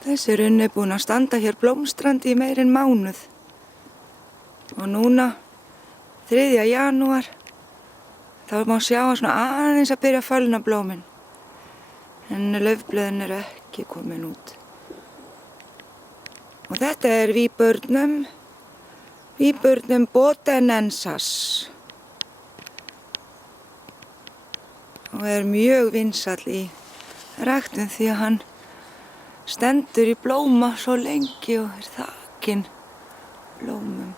Þessi runni er búin að standa hér blómstrandi í meira en mánuð. Og núna, 3. janúar, þá má sjá svona aðeins að byrja að fölna blómin. En laufblöðin eru ekki komin út. Og þetta er Viburnum botanensis. Og er mjög vinsæll í ræktun því að hann stendur í blóma svo lengi og er þakinn blómum.